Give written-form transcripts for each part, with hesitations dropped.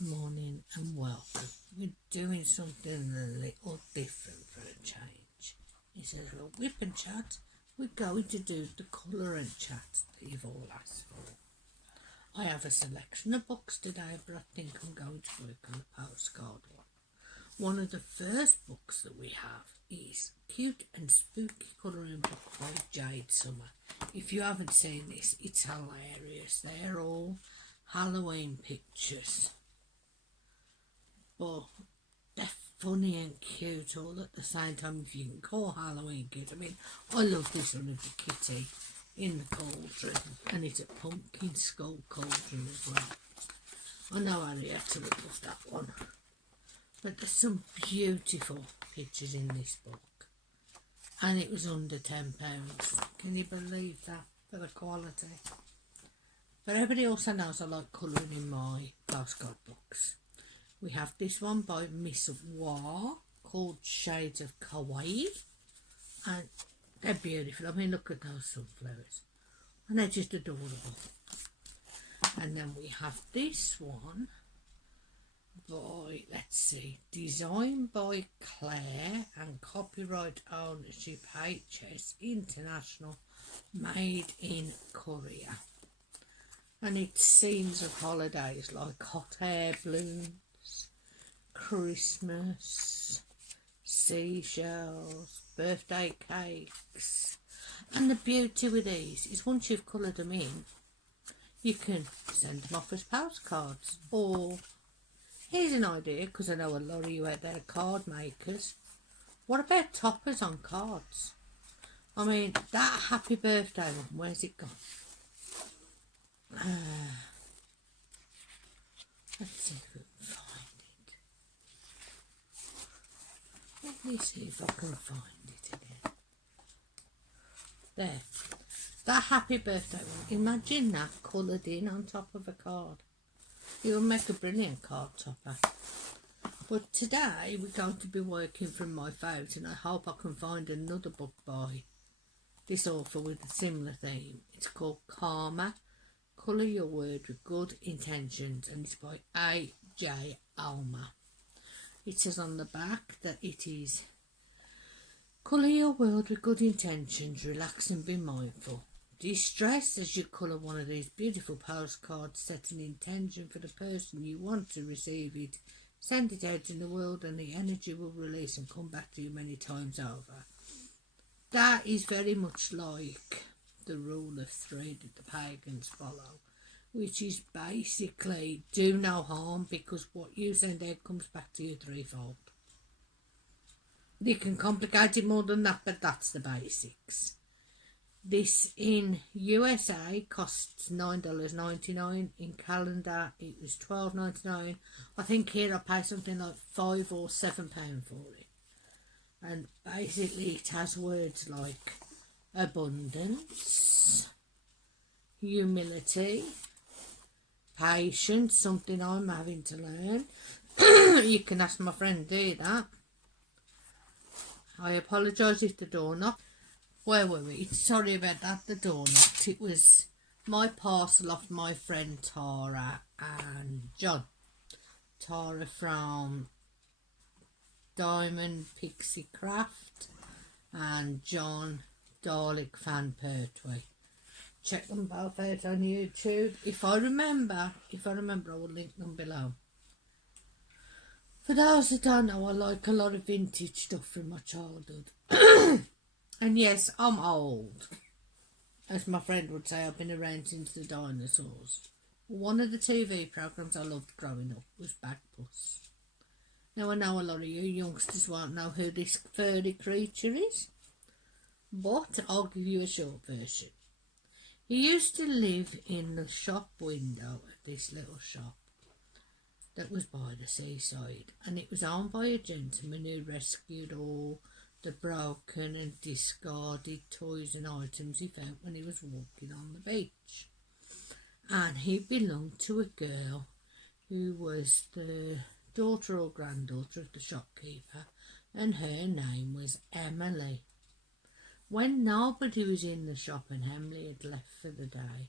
Good morning and welcome. We're doing something a little different for a change. Instead of a whip and chat, we're going to do the colour and chat that you've all asked for. I have a selection of books today, but I think I'm going to work on the postcard one. One of the first books that we have is Cute and Spooky Colouring Book by Jade Summer. If you haven't seen this, it's hilarious. They're all Halloween pictures, but they're funny and cute all at the same time. If you can call Halloween cute, I mean, I love this one of the kitty in the cauldron, and it's a pumpkin skull cauldron as well. I know Henrietta would love that one, but there's some beautiful pictures in this book, and it was under £10. Can you believe that for the quality? But everybody also knows I like colouring in my postcard books. We have this one by Miss Wah called Shades of Kawaii, and they're beautiful. I mean, look at those sunflowers, and they're just adorable. And then we have this one by, let's see, designed by Claire and copyright ownership HS International, made in Korea. And it's scenes of holidays like hot air balloons, Christmas, seashells, birthday cakes. And the beauty with these is once you've coloured them in, you can send them off as postcards. Or here's an idea, because I know a lot of you out there are card makers. What about toppers on cards? I mean, that happy birthday one, where's it gone? Let's see if we can find it. Let me see if I can find it again. There. That happy birthday one. Imagine that coloured in on top of a card. It would make a brilliant card topper. But today we're going to be working from my favourites, and I hope I can find another book by this author with a similar theme. It's called Karma. Colour Your Word with Good Intentions, and it's by A.J. Alma. It says on the back that it is colour your world with good intentions, relax and be mindful. Distress as you colour one of these beautiful postcards, set an intention for the person you want to receive it, send it out in the world, and the energy will release and come back to you many times over. That is very much like the rule of three that the pagans follow, which is basically do no harm, because what you send out comes back to you threefold. You can complicate it more than that, but that's the basics. This in USA costs $9.99. In Canada it was $12.99. I think here I pay something like £5 or £7 for it. And basically it has words like abundance, humility, patience, something I'm having to learn. You can ask my friend do that. I apologise if the door knocked. Where were we? Sorry about that, the door knocked. It was my parcel off my friend Tara and John. Tara from Diamond Pixie Craft and John Dalek Fan Pertwee. Check them both out on YouTube. If I remember, I will link them below. For those that don't know, I like a lot of vintage stuff from my childhood. And yes, I'm old. As my friend would say, I've been around since the dinosaurs. One of the TV programmes I loved growing up was Bagpuss. Now I know a lot of you youngsters won't know who this furry creature is, but I'll give you a short version. He used to live in the shop window of this little shop that was by the seaside, and it was owned by a gentleman who rescued all the broken and discarded toys and items he found when he was walking on the beach. And he belonged to a girl who was the daughter or granddaughter of the shopkeeper, and her name was Emily. When nobody was in the shop and Emily had left for the day,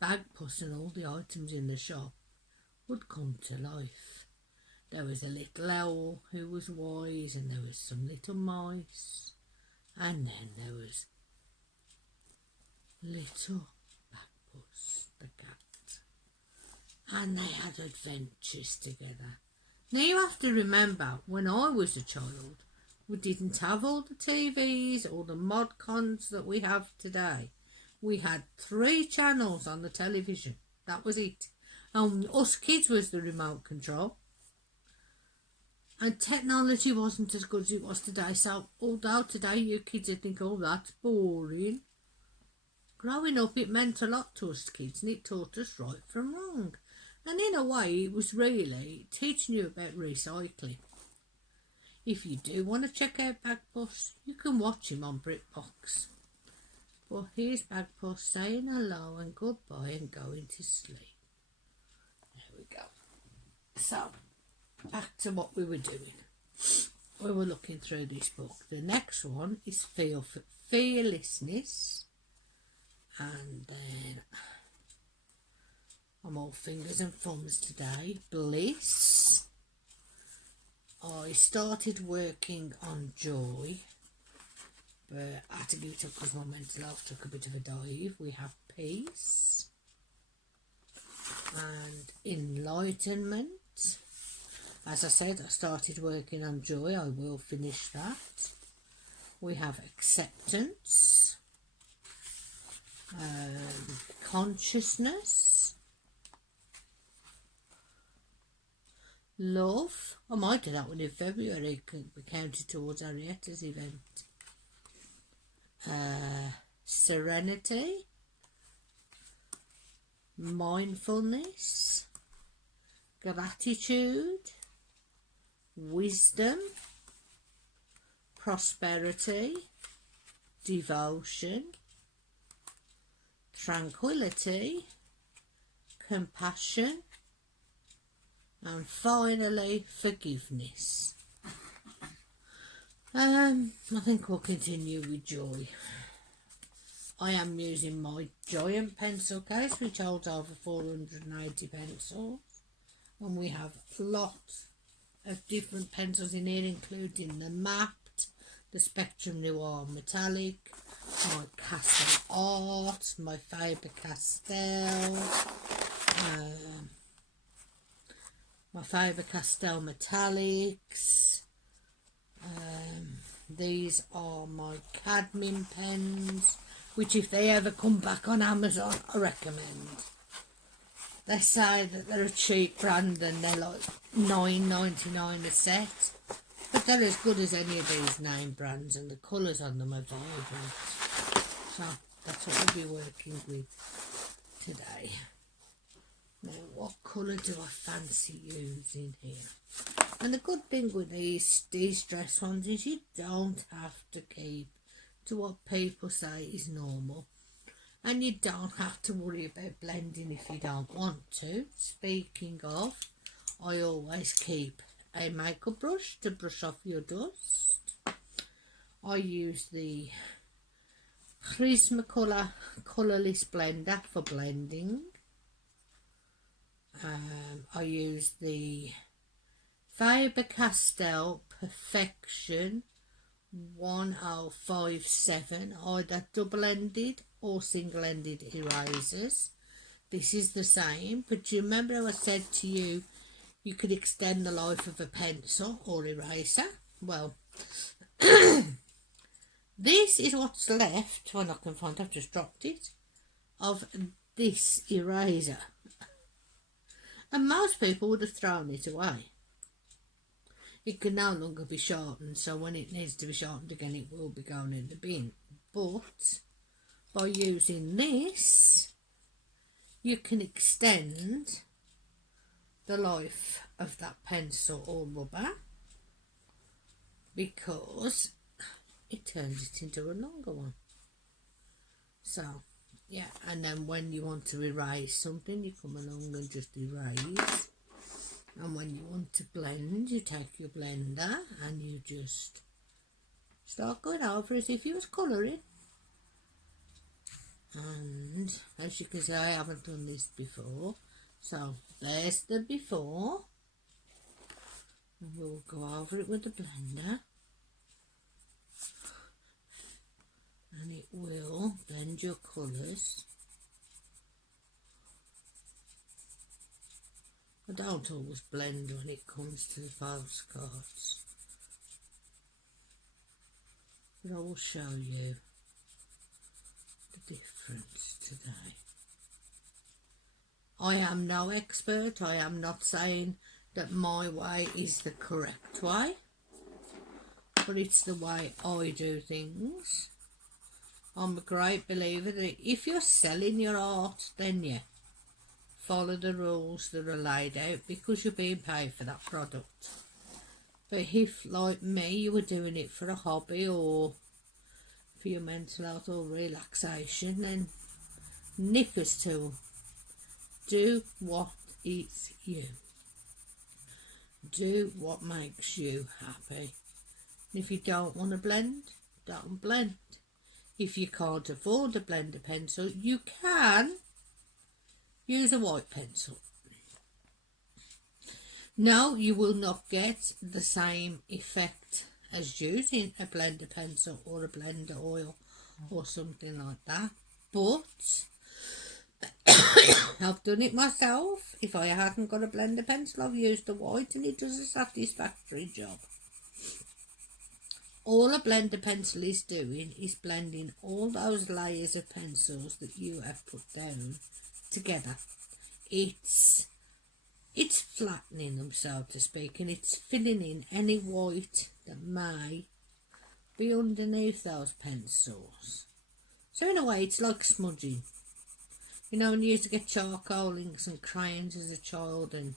Bagpuss and all the items in the shop would come to life. There was a little owl who was wise, and there was some little mice, and then there was little Bagpuss the cat, and they had adventures together. Now you have to remember, when I was a child, we didn't have all the TVs or the mod cons that we have today. We had 3 channels on the television. That was it. And us kids was the remote control. And technology wasn't as good as it was today. So although today you kids would think, oh, that's boring, growing up it meant a lot to us kids, and it taught us right from wrong. And in a way it was really teaching you about recycling. If you do want to check out Bagpuss, you can watch him on BritBox. But here's Bagpuss saying hello and goodbye and going to sleep. There we go. So, back to what we were doing. We were looking through this book. The next one is Fearlessness. And then, I'm all fingers and thumbs today. Bliss. I started working on Joy, but I had to give it up because my mental health took a bit of a dive. We have Peace and Enlightenment. As I said, I started working on Joy. I will finish that. We have Acceptance, Consciousness, Love. I might do that one in February. It could be counted towards Arietta's event. Serenity, Mindfulness, Gratitude, Wisdom, Prosperity, Devotion, Tranquility, Compassion, and finally Forgiveness. I think we'll continue with Joy. I am using my giant pencil case, which holds over 480 pencils, and we have lots of different pencils in here, including the Mapped, the Spectrum Noir Metallic, my Castle Art, my Faber-Castell, my Faber-Castell Metallics. These are my Cadmium pens, which if they ever come back on Amazon, I recommend. They say that they're a cheap brand and they're like $9.99 a set, but they're as good as any of these name brands, and the colours on them are vibrant. So that's what we'll be working with today. Now, what colour do I fancy using here? And the good thing with these dress ones is you don't have to keep to what people say is normal, and you don't have to worry about blending if you don't want to. Speaking of, I always keep a makeup brush to brush off your dust. I use the Prismacolor Colourless Blender for blending. I use the Faber-Castell Perfection 1057, either double-ended or single-ended erasers. This is the same, but you remember how I said to you, you could extend the life of a pencil or eraser? Well, this is what's left, when I can find, I've just dropped it, of this eraser. And most people would have thrown it away. It can no longer be sharpened, so when it needs to be sharpened again, it will be going in the bin. But by using this, you can extend the life of that pencil or rubber, because it turns it into a longer one. So, yeah, and then when you want to erase something, you come along and just erase. And when you want to blend, you take your blender and you just start going over as if you was colouring. And as you can see, I haven't done this before. So there's the before, and we'll go over it with the blender, and it will blend your colours. I don't always blend when it comes to the postcards, but I will show you the difference today. I am no expert. I am not saying that my way is the correct way, but it's the way I do things. I'm a great believer that if you're selling your art, then yeah, follow the rules that are laid out because you're being paid for that product. But if, like me, you were doing it for a hobby or for your mental health or relaxation, then nippers to do what is you. Do what makes you happy. And if you don't want to blend, don't blend. If you can't afford a blender pencil, you can use a white pencil. No, you will not get the same effect as using a blender pencil or a blender oil or something like that, but I've done it myself. If I hadn't got a blender pencil, I've used the white and it does a satisfactory job. All a blender pencil is doing is blending all those layers of pencils that you have put down together. It's flattening them, so to speak, and it's filling in any white that may be underneath those pencils. So in a way, it's like smudging. You know, when you used to get charcoal inks and crayons as a child, and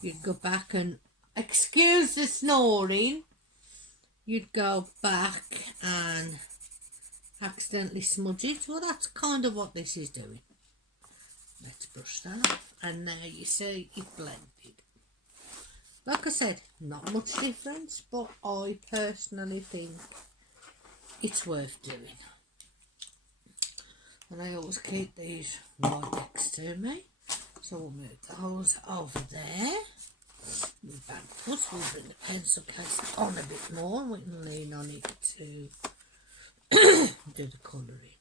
you'd go back and, excuse the snoring, you'd go back and accidentally smudge it. Well, that's kind of what this is doing. Let's brush that off, and now you see it blended. Like I said, not much difference, but I personally think it's worth doing. And I always keep these right next to me, so we'll move those over there. Move backwards, we'll bring the pencil case on a bit more, and we can lean on it to do the colouring.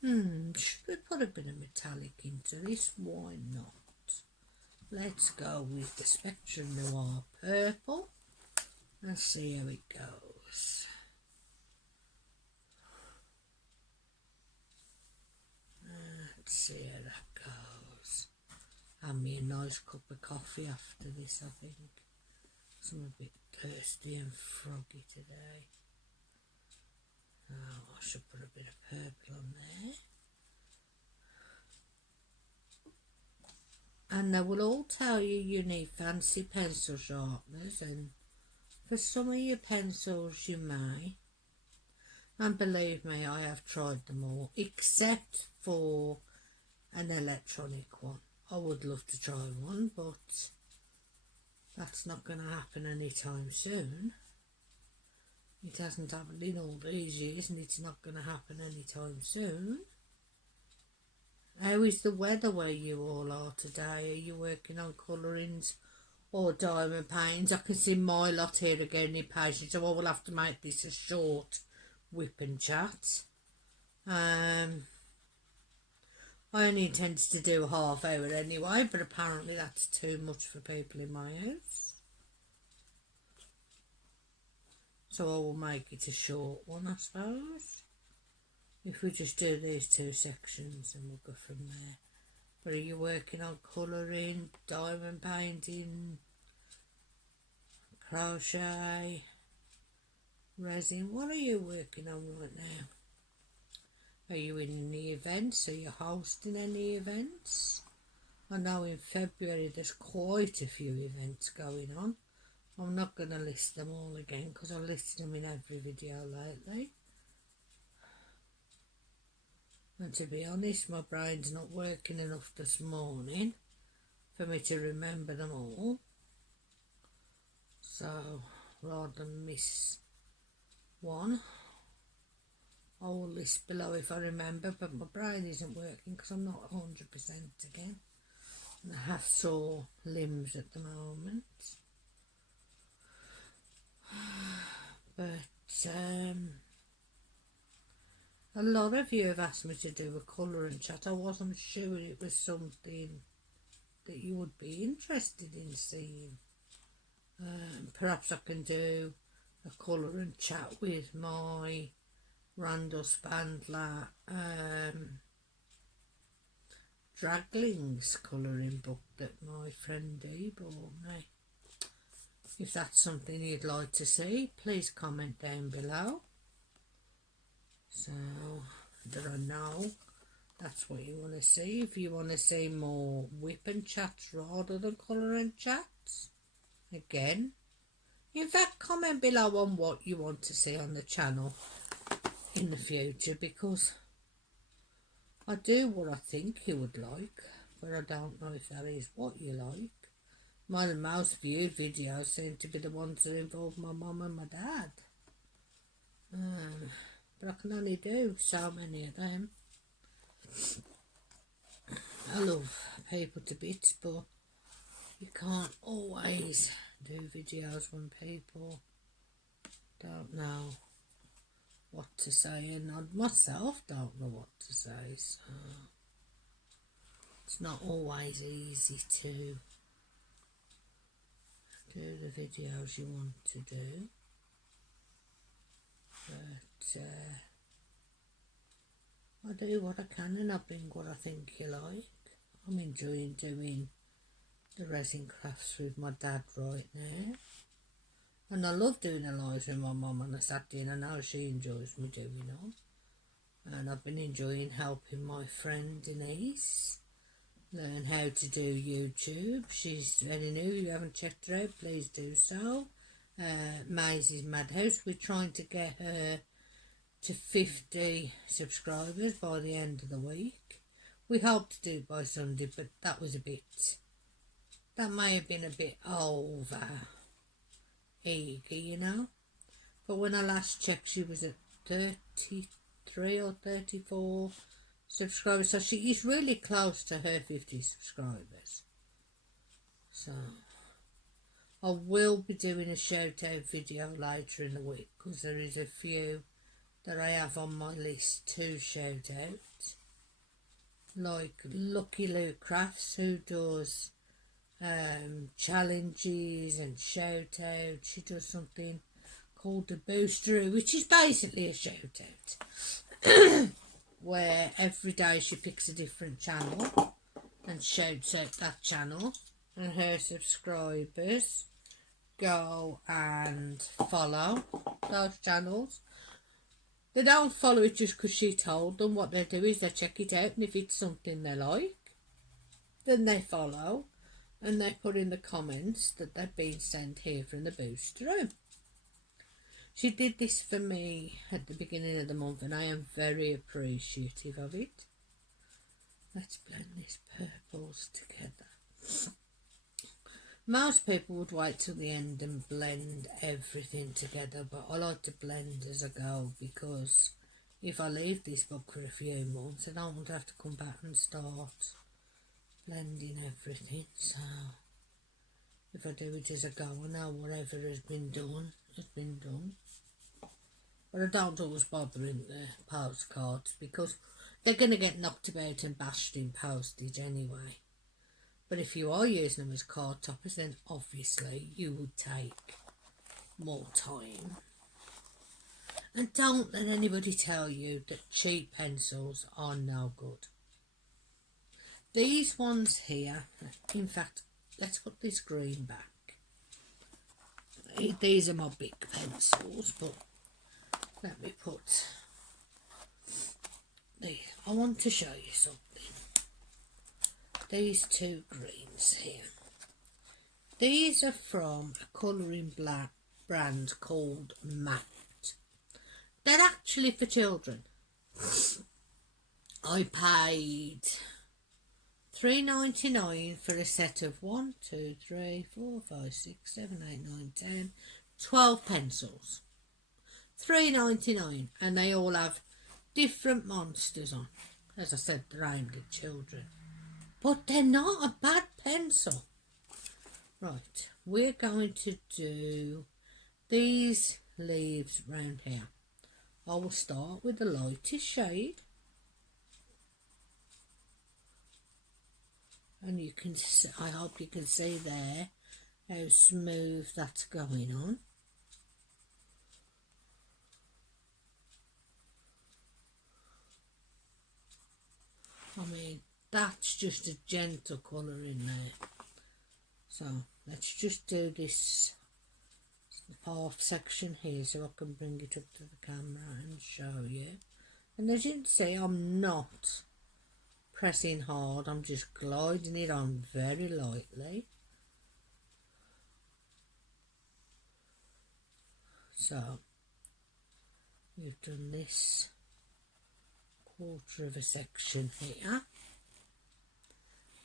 Should we put a bit of metallic into this? Why not? Let's go with the Spectrum Noir purple and see how it goes. Let's see how that goes. Have me a nice cup of coffee after this, I think. 'Cause I'm a bit thirsty and froggy today. Oh, I should put a bit of purple on there. And they will all tell you need fancy pencil sharpeners, and for some of your pencils you may. And believe me, I have tried them all, except for an electronic one. I would love to try one, but that's not going to happen anytime soon. It hasn't happened in all these years, and it's not going to happen anytime soon. How is the weather where you all are today? Are you working on colourings or diamond paints? I can see my lot here again in patience, so I will have to make this a short whip and chat. I only intended to do a half hour anyway, but apparently that's too much for people in my house. So I will make it a short one, I suppose. If we just do these two sections and we'll go from there. But are you working on colouring, diamond painting, crochet, resin? What are you working on right now? Are you in any events? Are you hosting any events? I know in February there's quite a few events going on. I'm not going to list them all again because I've listed them in every video lately. And to be honest, my brain's not working enough this morning for me to remember them all. So, rather than miss one, I will list below if I remember, but my brain isn't working because I'm not 100% again. I have sore limbs at the moment. But a lot of you have asked me to do a colour and chat. I wasn't sure it was something that you would be interested in seeing. Perhaps I can do a colour and chat with my Randall Spandler Draglings colouring book that my friend Dee bought me. If that's something you'd like to see, please comment down below. So that I know that's what you want to see. If you want to see more whip and chats rather than colour and chats, again, in fact, comment below on what you want to see on the channel in the future, because I do what I think you would like, but I don't know if that is what you like. My most viewed videos seem to be the ones that involve my mum and my dad. But I can only do so many of them. I love people to bits, but you can't always do videos when people don't know what to say, and I myself don't know what to say, so it's not always easy to do the videos you want to do. But I do what I can and I bring what I think you like. I'm enjoying doing the resin crafts with my dad right now, and I love doing the lives with my mum on a Saturday, and I know she enjoys me doing them. And I've been enjoying helping my friend Denise learn how to do YouTube. She's very new. If you haven't checked her out, please do so. Maisie's Madhouse. We're trying to get her to 50 subscribers by the end of the week. We hope to do it by Sunday, but that may have been a bit over eager, you know. But when I last checked, she was at 33 or 34 subscribers, so she is really close to her 50 subscribers. So I will be doing a shout out video later in the week, because there is a few that I have on my list to shout out, like Lucky Luke Crafts, who does challenges and shout outs. She does something called the Boosteroo, which is basically a shout out where every day she picks a different channel and shouts out that channel, and her subscribers go and follow those channels. They don't follow it just because she told them. What they do is they check it out, and if it's something they like, then they follow, and they put in the comments that they've been sent here from the Boosteroo. She did this for me at the beginning of the month, and I am very appreciative of it. Let's blend these purples together. Most people would wait till the end and blend everything together, but I like to blend as I go, because if I leave this book for a few months, I don't want to have to come back and start blending everything. So if I do it as I go, I know whatever has been done has been done. But I don't always bother in the postcards, because they're going to get knocked about and bashed in postage anyway. But if you are using them as card toppers, then obviously you would take more time. And don't let anybody tell you that cheap pencils are no good. These ones here, in fact, let's put this green back. These are my big pencils, but let me put these. I want to show you something. These two greens here. These are from a colouring black brand called Matte. They're actually for children. I paid $3.99 for a set of 1, 2, 3, 4, 5, 6, 7, 8, 9, 10, 12 pencils. $3.99, and they all have different monsters on. As I said, they're aimed at children. But they're not a bad pencil. Right, we're going to do these leaves round here. I will start with the lightest shade, and you can see, I hope you can see there how smooth that's going on. I mean, that's just a gentle colour in there. So let's just do this half section here so I can bring it up to the camera and show you. And as you can see, I'm not pressing hard, I'm just gliding it on very lightly. So we've done this quarter of a section here.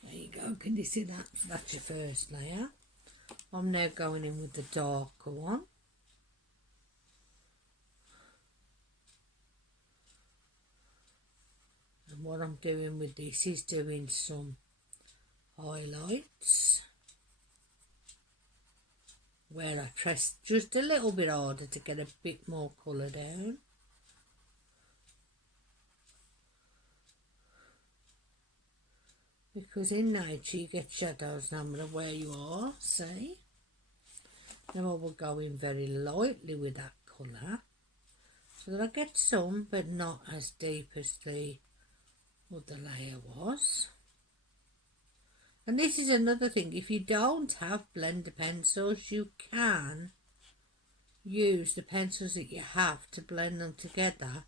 There you go, can you see that? That's your first layer. I'm now going in with the darker one. And what I'm doing with this is doing some highlights where I press just a little bit harder to get a bit more colour down. Because in nature you get shadows no matter where you are, see? Now I will go in very lightly with that colour so that I get some but not as deep as the other layer was. And this is another thing, if you don't have blender pencils, you can use the pencils that you have to blend them together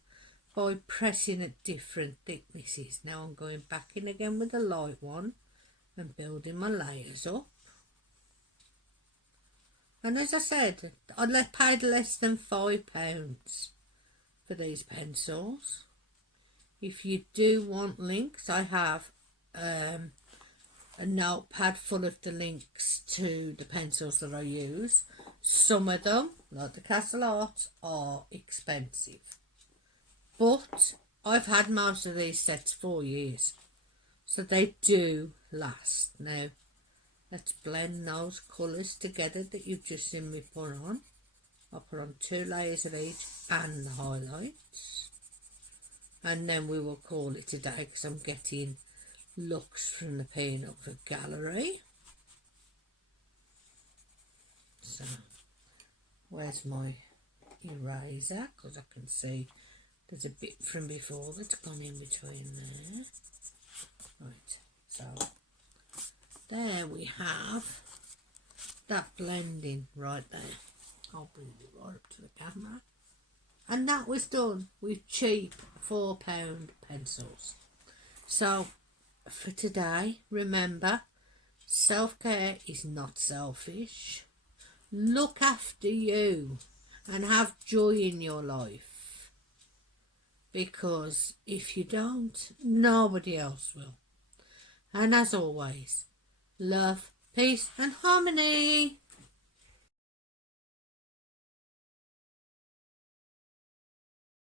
by pressing at different thicknesses. Now I'm going back in again with the light one and building my layers up. And as I said, I paid less than £5 for these pencils. If you do want links, I have a notepad full of the links to the pencils that I use. Some of them, like the Castle Art, are expensive. But I've had most of these sets 4 years, so they do last. Now, let's blend those colours together that you've just seen me put on. I'll put on 2 layers of each and the highlights. And then we will call it a day because I'm getting looks from the Peanut Gallery. So, where's my eraser? Because I can see there's a bit from before that's gone in between there. Right, so there we have that blending right there. I'll bring it right up to the camera. And that was done with cheap £4 pencils. So for today, remember, self-care is not selfish. Look after you and have joy in your life. Because if you don't, nobody else will. And as always, love, peace and harmony.